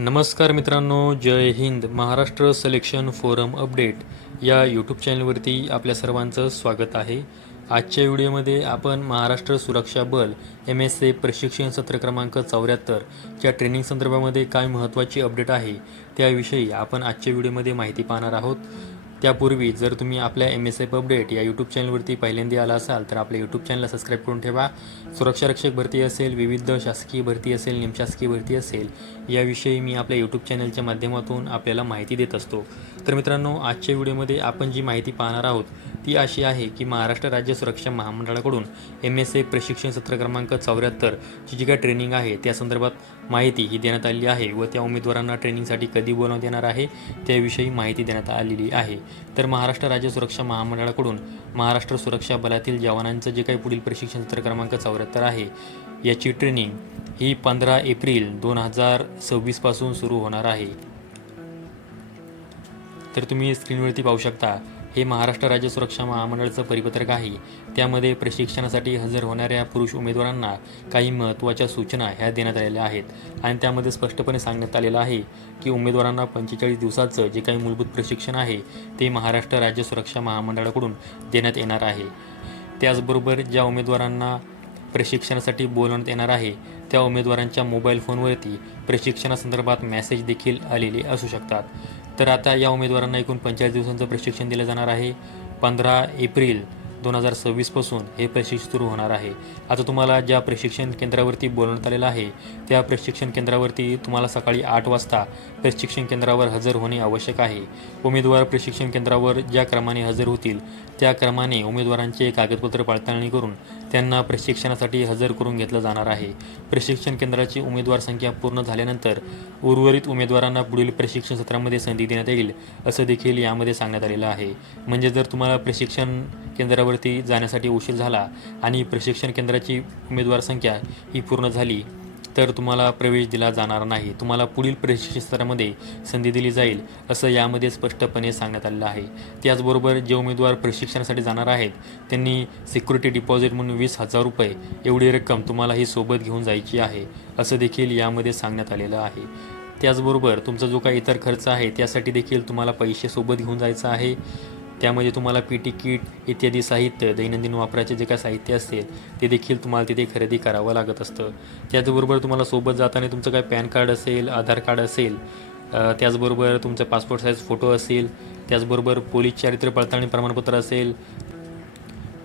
नमस्कार मित्रांनो, जय हिंद. महाराष्ट्र सिलेक्शन फोरम अपडेट या यूट्यूब चॅनलवरती आपल्या सर्वांचं स्वागत आहे. आजच्या व्हिडिओमध्ये आपण महाराष्ट्र सुरक्षा बल MSA प्रशिक्षण सत्र क्रमांक 74 च्या ट्रेनिंग संदर्भामध्ये काय महत्त्वाची अपडेट आहे त्याविषयी आपण आजच्या व्हिडिओमध्ये माहिती पाहणार आहोत. त्यापूर्वी जर तुम्ही आपल्या MSF अपडेट या यूट्यूब चॅनलवरती पहिल्यांदा आला असाल तर आपल्या यूट्यूब चॅनलला सबस्क्राईब करून ठेवा. सुरक्षारक्षक भरती असेल, विविध शासकीय भरती असेल, निमशासकीय भरती असेल, याविषयी मी आपल्या यूट्यूब चॅनलच्या माध्यमातून आपल्याला माहिती देत असतो. तर मित्रांनो, आजच्या व्हिडिओमध्ये आपण जी माहिती पाहणार आहोत ती अशी आहे की महाराष्ट्र राज्य सुरक्षा महामंडळाकडून MSA प्रशिक्षण सत्र क्रमांक 74 ची जी काय ट्रेनिंग आहे त्या संदर्भात माहिती ही देण्यात आलेली आहे व त्या उमेदवारांना ट्रेनिंगसाठी कधी बोलावण्यात येणार आहे त्याविषयी माहिती देण्यात आलेली आहे. तर महाराष्ट्र राज्य सुरक्षा महामंडळाकडून महाराष्ट्र सुरक्षा बलातील जवानांचं जे काही पुढील प्रशिक्षण सत्र क्रमांक 74 आहे याची ट्रेनिंग ही 15 एप्रिल 2026 पासून सुरू होणार आहे. तर तुम्ही स्क्रीनवरती पाहू शकता, हे महाराष्ट्र राज्य सुरक्षा महामंडळाचं परिपत्रक आहे. त्यामध्ये प्रशिक्षणासाठी हजर होणाऱ्या पुरुष उमेदवारांना काही महत्त्वाच्या सूचना ह्या देण्यात आलेल्या आहेत आणि त्यामध्ये स्पष्टपणे सांगण्यात आलेलं आहे की उमेदवारांना 45 दिवसाचं जे काही मूलभूत प्रशिक्षण आहे ते महाराष्ट्र राज्य सुरक्षा महामंडळाकडून देण्यात येणार आहे. त्याचबरोबर ज्या उमेदवारांना प्रशिक्षणासाठी बोलवण्यात येणार आहे त्या उमेदवारांच्या मोबाईल फोनवरती प्रशिक्षणासंदर्भात मेसेज देखील आलेले असू शकतात. तर आता या उमेदवारांना एकूण 45 दिवसांचं प्रशिक्षण दिलं जाणार आहे. 15 एप्रिल 2026 पासून हे प्रशिक्षण सुरू होणार आहे. आता तुम्हाला ज्या प्रशिक्षण केंद्रावरती बोलवण्यात आलेलं आहे त्या प्रशिक्षण केंद्रावरती तुम्हाला सकाळी 8 वाजता प्रशिक्षण केंद्रावर हजर होणे आवश्यक आहे. उमेदवार प्रशिक्षण केंद्रावर ज्या क्रमाने हजर होतील त्या क्रमाने उमेदवारांचे कागदपत्र पडताळणी करून त्यांना प्रशिक्षणासाठी हजर करून घेतलं जाणार आहे. प्रशिक्षण केंद्राची उमेदवार संख्या पूर्ण झाल्यानंतर उर्वरित उमेदवारांना पुढील प्रशिक्षण सत्रामध्ये संधी देण्यात येईल असं देखील यामध्ये सांगण्यात आलेलं आहे. म्हणजे जर तुम्हाला प्रशिक्षण केंद्रावरती जाण्यासाठी उशीर झाला आणि प्रशिक्षण केंद्राची उमेदवार संख्या ही पूर्ण झाली तर तुम्हाला प्रवेश दिला जाणार नाही, तुम्हाला पुढील प्रशिक्षण सत्रामध्ये संधी दिली जाईल असं यामध्ये स्पष्टपणे सांगण्यात आलेलं आहे. त्याचबरोबर जे उमेदवार प्रशिक्षणासाठी जाणार आहेत त्यांनी सिक्युरिटी डिपॉझिट म्हणून 20,000 रुपये एवढी रक्कम तुम्हाला ही सोबत घेऊन जायची आहे असं देखील यामध्ये सांगण्यात आलेलं आहे. त्याचबरोबर तुमचा जो काही इतर खर्च आहे त्यासाठी देखील तुम्हाला पैसे सोबत घेऊन जायचं आहे. त्यामध्ये तुम्हाला PT किट इत्यादी साहित्य, दैनंदिन वापराचे जे काय साहित्य असेल ते देखील तुम्हाला तिथे खरेदी करावं लागत असतं. त्याचबरोबर तुम्हाला सोबत जाताना तुमचं काय पॅन कार्ड असेल, आधार कार्ड असेल, त्याचबरोबर तुमचा पासपोर्ट साईज फोटो असेल, त्याचबरोबर पोलीस चारित्र्य पडताळणी प्रमाणपत्र असेल,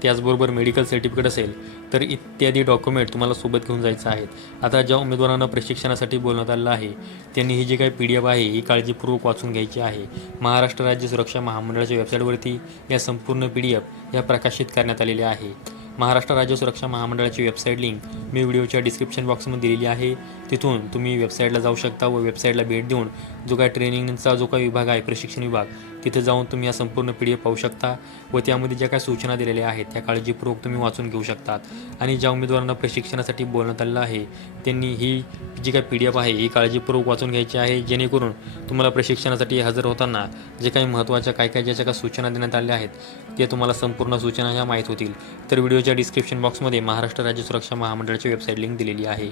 त्याचबरोबर मेडिकल सर्टिफिकेट असेल तर इत्यादी डॉक्युमेंट तुम्हाला सोबत घेऊन जायचं आहेत. आता ज्या उमेदवारांना प्रशिक्षणासाठी बोलवण्यात आलेलं आहे त्यांनी ही जी काही PDF आहे ही काळजीपूर्वक वाचून घ्यायची आहे. महाराष्ट्र राज्य सुरक्षा महामंडळाच्या वेबसाईटवरती या संपूर्ण PDF या प्रकाशित करण्यात आलेल्या आहे. महाराष्ट्र राज्य सुरक्षा महामंडळाची वेबसाईट लिंक मी व्हिडिओच्या डिस्क्रिप्शन बॉक्समध्ये दिलेली आहे. तिथून तुम्ही वेबसाईटला जाऊ शकता व वेबसाईटला भेट देऊन जो काय ट्रेनिंगचा जो काही विभाग आहे, प्रशिक्षण विभाग, तिथं जाऊन तुम्ही या संपूर्ण PDF पाहू शकता व त्यामध्ये ज्या काही सूचना दिलेल्या आहेत त्या काळजीपूर्वक तुम्ही वाचून घेऊ शकतात. आणि ज्या उमेदवारांना प्रशिक्षणासाठी बोलवण्यात आलेलं आहे त्यांनी ही जी काही PDF आहे ही काळजीपूर्वक वाचून घ्यायची आहे, जेणेकरून तुम्हाला प्रशिक्षणासाठी हजर होताना जे काही महत्त्वाच्या काय ज्याच्या काही सूचना देण्यात आलेल्या आहेत ते तुम्हाला संपूर्ण सूचना ह्या माहीत होतील. तर व्हिडिओच्या डिस्क्रिप्शन बॉक्समध्ये महाराष्ट्र राज्य सुरक्षा महामंडळाची वेबसाईट लिंक दिलेली आहे.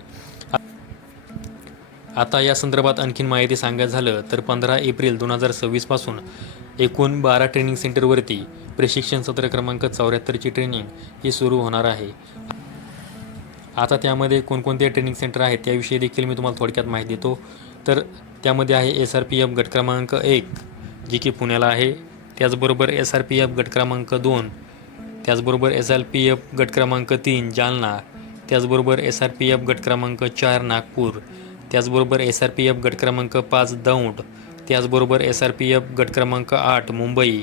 आता या संदर्भात आणखीन माहिती सांगायचं झालं तर 15 एप्रिल 2026 पासून एकूण 12 ट्रेनिंग सेंटरवरती प्रशिक्षण सत्र क्रमांक 74 ची ट्रेनिंग ही सुरू होणार आहे. आता त्यामध्ये कोणकोणते ट्रेनिंग सेंटर आहेत त्याविषयी देखील मी तुम्हाला थोडक्यात माहिती देतो. तर त्यामध्ये आहे SRPF गट क्रमांक 1 जी की पुण्याला आहे, त्याचबरोबर SRPF गट क्रमांक 2, त्याचबरोबर SRPF गट क्रमांक 3 जालना, त्याचबरोबर SRPF गट क्रमांक 4 नागपूर, त्याचबरोबर SRPF गट क्रमांक 5 दौंड, त्याचबरोबर SRPF गट क्रमांक 8 मुंबई,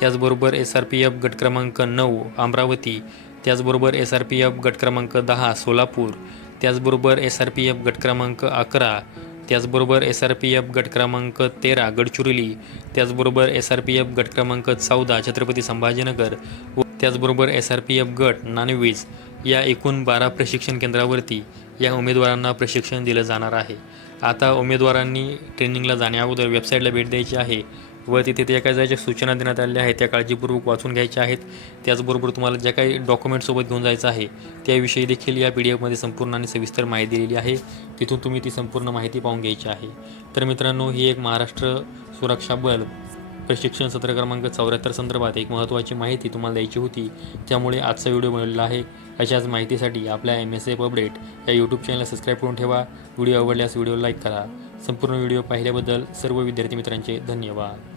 त्याचबरोबर SRPF गट क्रमांक 9 अमरावती, त्याचबरोबर SRPF गट क्रमांक 10 सोलापूर, त्याचबरोबर SRPF गट क्रमांक 11, त्याचबरोबर SRPF गट क्रमांक 13 गडचिरोली, त्याचबरोबर SRPF गट क्रमांक 14 छत्रपती संभाजीनगर व त्याचबरोबर SRPF गट नाणेवीज या एकूण 12 प्रशिक्षण केंद्रावरती या उमेदवारांना प्रशिक्षण दिलं जाणार आहे. आता उमेदवारांनी ट्रेनिंगला जाण्याअगोदर वेबसाईटला भेट द्यायची आहे. व तिथे त्या काय ज्या सूचना देण्यात आलेल्या आहेत त्या काळजीपूर्वक वाचून घ्यायच्या आहेत. त्याचबरोबर तुम्हाला ज्या काही डॉक्युमेंटसोबत घेऊन जायचं आहे त्याविषयी देखील या PDF मध्ये संपूर्ण आणि सविस्तर माहिती दिलेली आहे. तिथून तुम्ही ती संपूर्ण माहिती पाहून घ्यायची आहे. तर मित्रांनो, ही एक महाराष्ट्र सुरक्षा बल प्रशिक्षण सत्र क्रमांक 74 संदर्भात एक महत्त्वाची माहिती तुम्हाला द्यायची होती. त्यामुळे आजचा व्हिडिओ बनवलेला आहे. अशाच माहितीसाठी आपल्या MSF अपडेट या यूट्यूब चॅनलला सबस्क्राईब करून ठेवा. व्हिडिओ आवडल्यास व्हिडिओ लाईक करा. संपूर्ण व्हिडिओ पाहिल्याबद्दल सर्व विद्यार्थी मित्रांचे धन्यवाद.